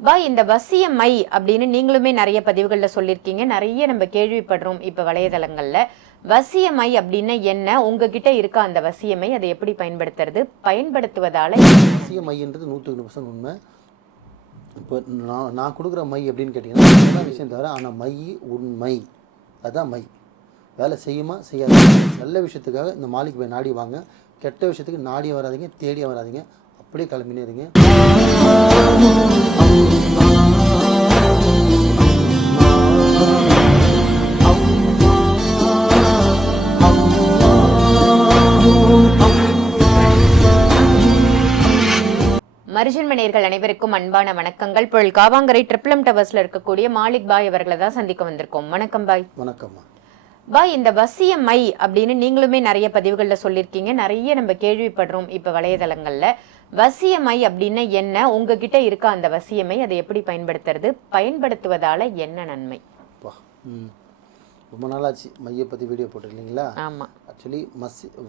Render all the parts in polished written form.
இந்த வசிய மை அப்படின்னு நீங்களுமே நிறைய பதிவுகளில் சொல்லியிருக்கீங்க, நிறைய நம்ம கேள்விப்படுறோம் இப்போ வலைதளங்கள்ல. வசிய மை அப்படின்னா என்ன, உங்ககிட்ட இருக்கா அந்த வசியமை, அதை எப்படி பயன்படுத்துறது, பயன்படுத்துவதால வசிய மைன்றது 100% உண்மை. இப்போ நான் கொடுக்குற மை எப்படின்னு கேட்டிங்கன்னா விஷயம் தவிர, ஆனால் மை உண்மை, அதுதான் மை. வேலை செய்யுமா செய்யாது. நல்ல விஷயத்துக்காக இந்த மாலிக்கு போய் நாடி வாங்க, கெட்ட விஷயத்துக்கு நாடி வராதிங்க, தேடி வராதிங்க, அப்படியே கிளம்பினே இருங்க. மரிஜன்ம நேயர்கள் அனைவருக்கும் அன்பான வணக்கங்கள். பொருள் காவாங்கரை ட்ரிபிளம் டவர்ஸ்ல இருக்கக்கூடிய மாலிக் பாய் அவர்களை தான் சந்திக்க வந்திருக்கோம். வணக்கம் பாய். வணக்கம்மா. இந்த வசிய மை அப்படின்னு நீங்களுமே நிறைய பதிவுகளில் சொல்லியிருக்கீங்க, நிறைய நம்ம கேள்விப்படுறோம் இப்போ வலைதளங்கள்ல. வசிய மை அப்படின்னா என்ன, உங்ககிட்ட இருக்கா அந்த வசியமை, அதை எப்படி பயன்படுத்துறது, பயன்படுத்துவதால என்ன நன்மை? ரொம்ப நாளாச்சு மையை பற்றி வீடியோ போட்டிருக்கீங்களா? ஆமாம். ஆக்சுவலி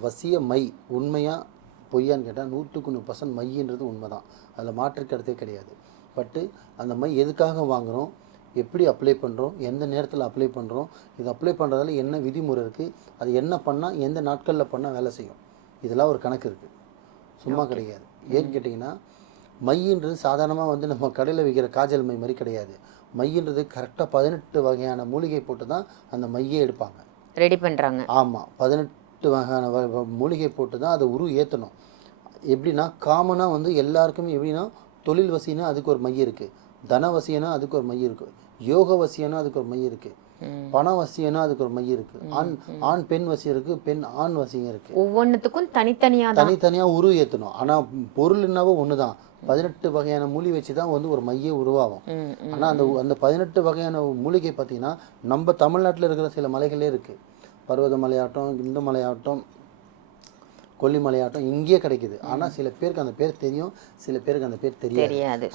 வசிய மை உண்மையாக பொய்யான்னு கேட்டால் 100% மைன்றது உண்மை தான், அதில் மாற்று கருத்தே கிடையாது. பட்டு அந்த மை எதுக்காக வாங்குகிறோம், எப்படி அப்ளை பண்ணுறோம், எந்த நேரத்தில் அப்ளை பண்ணுறோம், இது அப்ளை பண்ணுறதால என்ன விதிமுறை இருக்குது, அது என்ன பண்ணால் எந்த நாட்களில் பண்ணால் வேலை செய்யும், இதெல்லாம் ஒரு கணக்கு இருக்குது, சும்மா கிடையாது. ஏன்னு கேட்டிங்கன்னா மைன்றது சாதாரணமாக நம்ம கடையில் விற்கிற காஜல் மை மாதிரி கிடையாது. மைன்றது கரெக்டாக 18 வகையான மூலிகை போட்டு தான் அந்த மையை எடுப்பாங்க, ரெடி பண்ணுறாங்க. ஆமாம், 18 வகையான மூலிகை போட்டு தான் அதை ஏற்றணும். எப்படின்னா காமனாக எல்லாருக்குமே எப்படின்னா தொழில் வசினா அதுக்கு ஒரு மை இருக்குது, தன வசியனா அதுக்கு ஒரு மை இருக்குது, யோக வசியனா அதுக்கு ஒரு மை இருக்குது, பண வசியனா அதுக்கு ஒரு மை இருக்குது, ஆண் பெண் வசியம் இருக்குது, பெண் ஆண் வசியம் இருக்குது. ஒவ்வொன்றுத்துக்கும் தனித்தனியாக ஏற்றணும். ஆனால் பொருள் என்னவோ ஒன்று தான். 18 வகையான மூலிகை வச்சு தான் ஒரு மையே உருவாகும். ஆனால் அந்த 18 வகையான மூலிகை பார்த்தீங்கன்னா நம்ம தமிழ்நாட்டில் இருக்கிற சில மலைகளே இருக்குது. பர்வத மலையாட்டம், இந்த மலையாட்டம், கொல்லிமலையாட்டம் இங்கேயே கிடைக்குது. ஆனால் சில பேருக்கு அந்த பேர் தெரியும், சில பேருக்கு அந்த பேர் தெரியாது.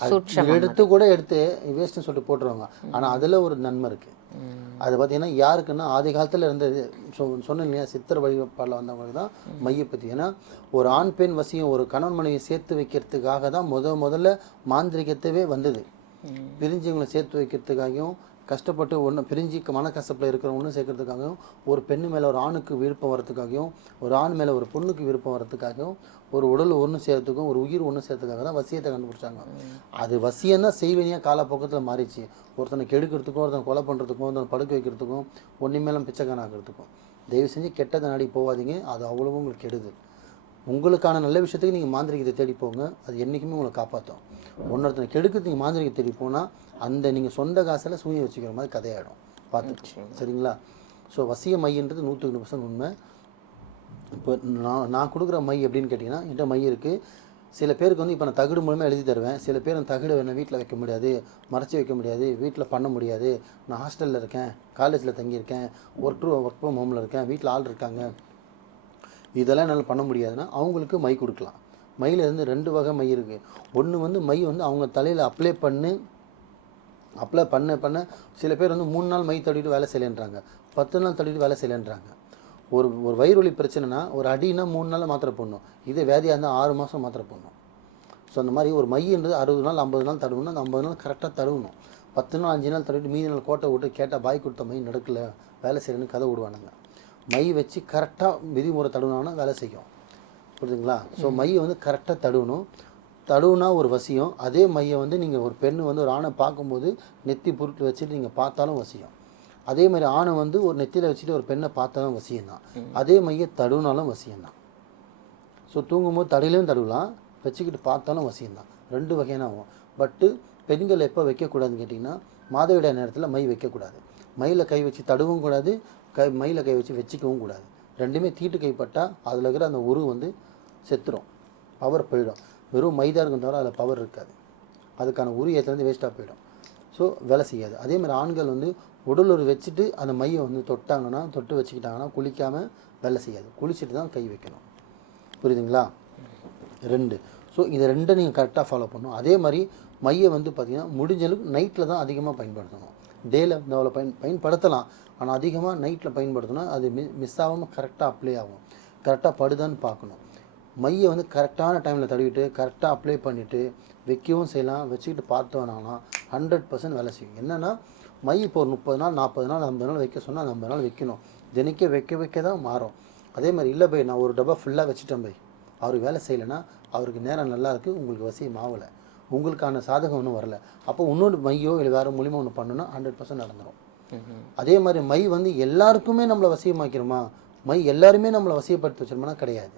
எடுத்து வேஸ்ட்னு சொல்லிட்டு போட்டுருவாங்க. ஆனால் அதில் ஒரு நன்மை இருக்குது. அது பார்த்தீங்கன்னா யாருக்குன்னா ஆதி காலத்தில் இருந்தது சொன்னேன் இல்லையா, சித்திர வழிபாடில் வந்தவங்களுக்கு தான் மையை பற்றி. ஏன்னா ஒரு ஆண் பெண் வசியம் ஒரு கணவன் மனைவியை சேர்த்து வைக்கிறதுக்காக தான் முதல்ல மாந்திரிகத்தவே வந்தது. பிரிஞ்சவங்களை சேர்த்து வைக்கிறதுக்காகவும், கஷ்டப்பட்டு ஒன்று பிரிஞ்சு மனக்கசப்பில் இருக்கிற ஒன்று சேர்க்கறதுக்காகவும், ஒரு பெண்ணு மேலே ஒரு ஆணுக்கு விருப்பம் வரத்துக்காகவும், ஒரு ஆண் மேலே ஒரு பொண்ணுக்கு விருப்பம் வரத்துக்காகவும், ஒரு உடல் ஒன்று சேர்த்துக்கும், ஒரு உயிர் ஒன்று சேர்த்துக்காக தான் வசியத்தை கண்டுபிடிச்சாங்க. அது வசியம்தான் செய்வனியாக காலப்போக்கத்தில் மாறிச்சு. ஒருத்தனை கெடுக்கிறதுக்கும், ஒருத்தனை கொலை பண்ணுறதுக்கும், ஒருத்தனை படுக்க வைக்கிறதுக்கும், ஒன்று மேலும் பிச்சைக்கான ஆகிறதுக்கும். தயவு செஞ்சு கெட்டதை நாடி போகாதீங்க, அது அவ்வளவு உங்களுக்கு கெடுது. உங்களுக்கான நல்ல விஷயத்துக்கு நீங்கள் மாந்திரிகத்தை தேடி போங்க, அது என்றைக்குமே உங்களை காப்பாற்றும். ஒன்றொருத்தனை கெடுக்கிறதுக்கு நீங்கள் மாந்திரிகத்தை தேடி போனால் அந்த நீங்கள் சொந்த காசில் சூனியம் வச்சுக்கிற மாதிரி கதையாயிடும். பார்த்துட்டு சரிங்களா? ஸோ வசிய மைன்றது 100% உண்மை. இப்போ நான் கொடுக்குற மை எப்படின்னு கேட்டிங்கன்னா, என்கிட்ட மை இருக்குது. சில பேருக்கு இப்போ நான் தகடு மூலமாக எழுதி தருவேன். சில பேர் அந்த தகடு வேணும் வீட்டில் வைக்க முடியாது, மறைச்சி வைக்க முடியாது, வீட்டில் பண்ண முடியாது, நான் ஹாஸ்டலில் இருக்கேன், காலேஜில் தங்கியிருக்கேன், ஒர்க் ஃப்ரம் ஹோமில் இருக்கேன், வீட்டில் ஆள் இருக்காங்க, இதெல்லாம் என்னால் பண்ண முடியாதுன்னா அவங்களுக்கு மை கொடுக்கலாம். மையிலேருந்து 2 வகை மை இருக்குது. ஒன்று மை அவங்க தலையில் அப்ளை பண்ண சில பேர் 3 நாள் மை தடவிட்டு வேலை செய்யலைன்றாங்க, 10 நாள் தடவிட்டு வேலை செய்யலைன்றாங்க. ஒரு வயிறு வலி பிரச்சனைனா ஒரு அடினா 3 நாள் மாத்திரை போடணும், இதே வேதியாக இருந்தால் 6 மாதம் மாத்திரை போடணும். ஸோ அந்த மாதிரி ஒரு மைன்றது 60 நாள் 50 நாள் தடவணும். அந்த 50 நாள் கரெக்டாக தடவணும். 10 நாள் 5 நாள் தடவிட்டு மீதி நாள் கோட்டை விட்டு கேட்டால் பாய் கொடுத்த மை நடக்கல, வேலை செய்யணும்னு கதை விடுவானுங்க. மை வச்சு கரெக்டாக விதிமுறை தடவுனாங்கன்னா வேலை செய்யும். புரியுதுங்களா? ஸோ மை கரெக்டாக தடுவுனா ஒரு வசியம். அதே மையை நீங்கள் ஒரு பெண்ணு ஒரு ஆணை பார்க்கும்போது நெத்தி பொருட்டு வச்சுட்டு நீங்கள் பார்த்தாலும் வசியம். அதே மாதிரி ஆணை ஒரு நெத்தியில் வச்சுட்டு ஒரு பெண்ணை பார்த்தாலும் வசியம்தான். அதே மையை தடுவுனாலும் வசியம்தான். ஸோ தூங்கும்போது தடையிலையும் தடுவலாம், வச்சுக்கிட்டு பார்த்தாலும் வசியம்தான். 2 வகையான ஆகும். பட்டு பெண்கள் எப்போ வைக்கக்கூடாதுன்னு கேட்டிங்கன்னா, மாதவிடாய் நேரத்தில் மை வைக்கக்கூடாது. மயில கை வச்சு தடவும் கூடாது, மயில கை வச்சு வச்சுக்கவும் கூடாது. ரெண்டுமே தீட்டு கைப்பட்டால் அதில் இருக்கிற அந்த உரு செத்துரும், பவர் போயிடும். வெறும் மைதா இருக்கும் தவிர அதில் பவர் இருக்காது, அதுக்கான உரு ஏற்றுலேருந்து வேஸ்ட்டாக போயிடும். ஸோ வேலை செய்யாது. அதே மாதிரி ஆண்கள் உடல் ஒரு வச்சுட்டு அந்த மையை தொட்டாங்கன்னா, தொட்டு வச்சுக்கிட்டாங்கன்னா குளிக்காமல் வேலை செய்யாது, குளிச்சுட்டு தான் கை வைக்கணும். புரியுதுங்களா? 2. ஸோ இதை 2 நீங்கள் கரெக்டாக ஃபாலோ பண்ணணும். அதே மாதிரி மையை பார்த்திங்கன்னா முடிஞ்சளவுக்கு நைட்டில் தான் அதிகமாக பயன்படுத்தணும். டேயில் அவ்வளோ பயன்படுத்தலாம், ஆனால் அதிகமாக நைட்டில் பயன்படுத்தினா அது மிஸ் ஆகாமல் கரெக்டாக அப்ளை ஆகும். கரெக்டாக படுதான்னு பார்க்கணும். மையை வந்து கரெக்டான டைமில் தடவிட்டு கரெக்டாக அப்ளை பண்ணிவிட்டு வைக்கவும் செய்யலாம், வச்சுக்கிட்டு பார்த்தோம்னா 100% வேலை செய்யும். என்னென்னா மை இப்போ ஒரு 30 நாள் 40 நாள் 50 நாள் வைக்க சொன்னால் 50 நாள் வைக்கணும். தினைக்கே வைக்க தான் மாறும். அதே மாதிரி இல்லை பை நான் ஒரு டப்பா ஃபுல்லாக வச்சுட்டேன் பை, அவருக்கு வேலை செய்யலைன்னா அவருக்கு நேரம் நல்லா இருக்குது, உங்களுக்கு வசியம் ஆகலை, உங்களுக்கான சாதகம் ஒன்றும் வரல, அப்போ இன்னொன்று மையோ இல்லை வேறு மூலியமாக ஒன்று பண்ணணும்னா 100% நடந்துடும். அதே மாதிரி மை வந்து எல்லாருக்குமே நம்மளை வசியமாக்கிறோமா, மை எல்லாருமே நம்மளை வசியப்படுத்தி வச்சிருமோனா கிடையாது.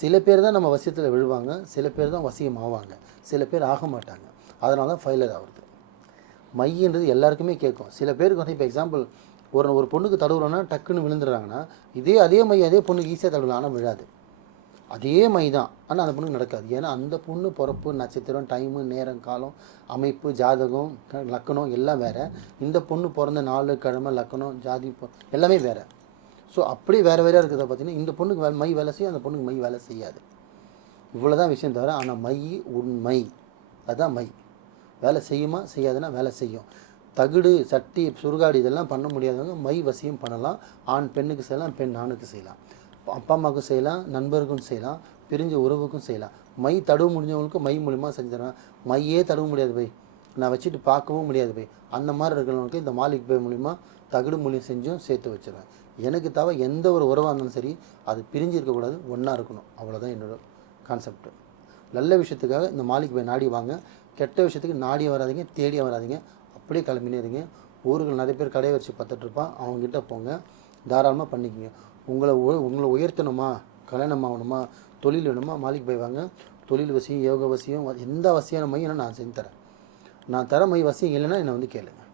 சில பேர் தான் நம்ம வசியத்தில் விழுவாங்க, சில பேர் தான் வசியம் ஆவாங்க, சில பேர் ஆக மாட்டாங்க. அதனால தான் ஃபெயிலியர் ஆகுது. மைன்றது எல்லாருக்குமே கேட்கும். சில பேருக்கு வந்து இப்போ எக்ஸாம்பிள் ஒரு பொண்ணுக்கு தடவுறோன்னா டக்குன்னு விழுந்துடுறாங்கன்னா அதே மை அதே பொண்ணுக்கு ஈஸியாக தடவலாம், ஆனால் விழாது. அதே மை தான், ஆனால் அந்த பொண்ணுக்கு நடக்காது. ஏன்னா அந்த பொண்ணு பிறப்பு நட்சத்திரம் டைமு நேரம் காலம் அமைப்பு ஜாதகம் லக்கணம் எல்லாம் வேறு. இந்த பொண்ணு பிறந்த நாள் கிழமை லக்கணம் ஜாதி எல்லாமே வேறு. ஸோ அப்படியே வேறு வேறையாக இருக்கிறத பார்த்தீங்கன்னா இந்த பொண்ணுக்கு மை வேலை செய்யும், அந்த பொண்ணுக்கு மை வேலை செய்யாது. இவ்வளோ தான் விஷயம் தவிர, ஆனால் மை உண்மை அதுதான் மை. வேலை செய்யுமா செய்யாதுன்னா வேலை செய்யும். தகுடு சட்டி சுருகாடு இதெல்லாம் பண்ண முடியாதவங்க மை வசியம் பண்ணலாம். ஆண் பெண்ணுக்கு செய்யலாம், பெண் ஆணுக்கு செய்யலாம், அப்பா அம்மாவுக்கும் செய்யலாம், நண்பருக்கும் செய்யலாம், பிரிஞ்ச உறவுக்கும் செய்யலாம். மை தடவு முடிஞ்சவங்களுக்கும் மை மூலிமா செஞ்சிடலாம். மையே தடவு முடியாது பை, நான் வச்சுட்டு பார்க்கவும் முடியாது பை, அந்த மாதிரி இருக்கிறவங்களுக்கு இந்த மாலிக் பை மூலிமா தகுடு மூலியம் செஞ்சும் சேர்த்து வச்சுருவேன். எனக்கு தவிர எந்த ஒரு உறவாக இருந்தாலும் சரி அது பிரிஞ்சு இருக்கக்கூடாது, ஒன்றா இருக்கணும். அவ்வளோதான் என்னோடய கான்செப்ட். நல்ல விஷயத்துக்காக இந்த மாலிக் பை நாடி வாங்க, கெட்ட விஷயத்துக்கு நாடிய வராதிங்க, தேடிய வராதிங்க, அப்படியே கிளம்பினேருங்க. ஊர்கள் நிறைய பேர் கடையை வச்சு பார்த்துட்ருப்பான், அவங்ககிட்ட போங்க, தாராளமாக பண்ணிக்கோங்க. உங்களை உயர்த்தணுமா, கல்யாணம் ஆகணுமா, தொழில் வேணுமா, மாலிக் பை வாங்க. தொழில் வசியம், யோக வசியம், எந்த வசியான மையம் நான் செஞ்சு தரேன். நான் தர மை வசியம் இல்லைன்னா என்னை வந்து கேளுங்க.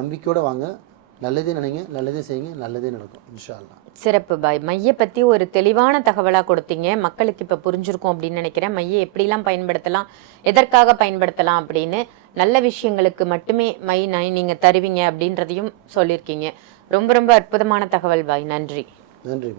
நம்பிக்கையோடு வாங்க, நல்லதே நினைங்க, நல்லதே செய்யுங்க, நல்லதே நடக்கும் இன்ஷா அல்லாஹ். சிறப்பு பாய். மையை பற்றி ஒரு தெளிவான தகவலாக கொடுத்தீங்க. மக்களுக்கு இப்போ புரிஞ்சிருக்கும் அப்படின்னு நினைக்கிறேன். மையை எப்படிலாம் பயன்படுத்தலாம், எதற்காக பயன்படுத்தலாம் அப்படின்னு நல்ல விஷயங்களுக்கு மட்டுமே மை நீங்கள் தருவீங்க அப்படின்றதையும் சொல்லியிருக்கீங்க. ரொம்ப ரொம்ப அற்புதமான தகவல் பாய். நன்றி. நன்றி.